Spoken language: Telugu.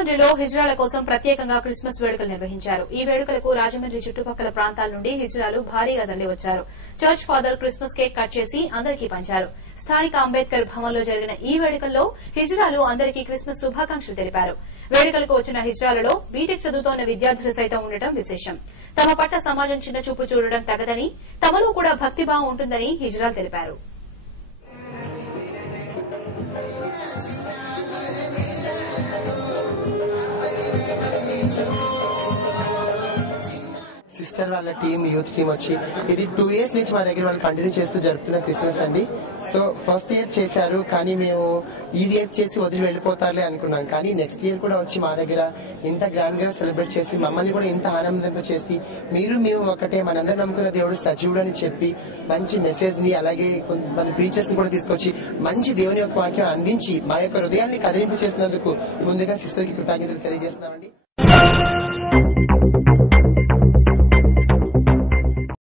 రాజమండ్రిలో హిజ్రాల కోసం ప్రత్యేకంగా క్రిస్మస్ వేడుకలు నిర్వహించారు. ఈ వేడుకలకు రాజమండ్రి చుట్టుపక్కల ప్రాంతాల నుండి హిజ్రాలు భారీగా తరలివచ్చారు. Church father Christmas cake cut చేసి అందరికీ పంచారు. స్థానిక అంబేద్కర్ భవన్లో జరిగిన ఈ వేడుకల్లో హిజ్రాలు అందరికీ క్రిస్మస్ శుభాకాంక్షలు తెలిపారు. వేడుకలకు వచ్చిన హిజ్రాలలో బీటెక్ చదువుతోన్న విద్యార్థులు సైతం ఉండటం విశేషం. తమ పట్ల సమాజం చిన్నచూపు చూడడం తగదని, తమలో కూడా భక్తిభావం ఉంటుందని హిజ్రాలు తెలిపారు. సిస్టర్ వాళ్ళ టీం యూత్ టీం వచ్చి ఇది 2 years నుంచి మా దగ్గర వాళ్ళు కంటిన్యూ చేస్తూ జరుపుతున్న క్రిస్మస్ అండి. సో ఫస్ట్ ఇయర్ చేశారు, కానీ మేము ఈ ఇయర్ చేసి వదిలి వెళ్ళిపోతారులే అనుకున్నాం. కానీ నెక్స్ట్ ఇయర్ కూడా వచ్చి మా దగ్గర ఇంత గ్రాండ్ గా సెలబ్రేట్ చేసి మమ్మల్ని కూడా ఇంత ఆనందంగా చేసి మేము ఒకటే మనందరూ నమ్ముకున్న దేవుడు సజీవుడు అని చెప్పి మంచి మెసేజ్ ని, అలాగే కొంతమంది ప్రీచర్స్ ని కూడా తీసుకొచ్చి మంచి దేవుని యొక్క వాక్యం అందించి మా యొక్క హృదయాన్ని కదిలింపు చేసినందుకు ముందుగా సిస్టర్ కి కృతజ్ఞతలు తెలియజేస్తున్నామండి.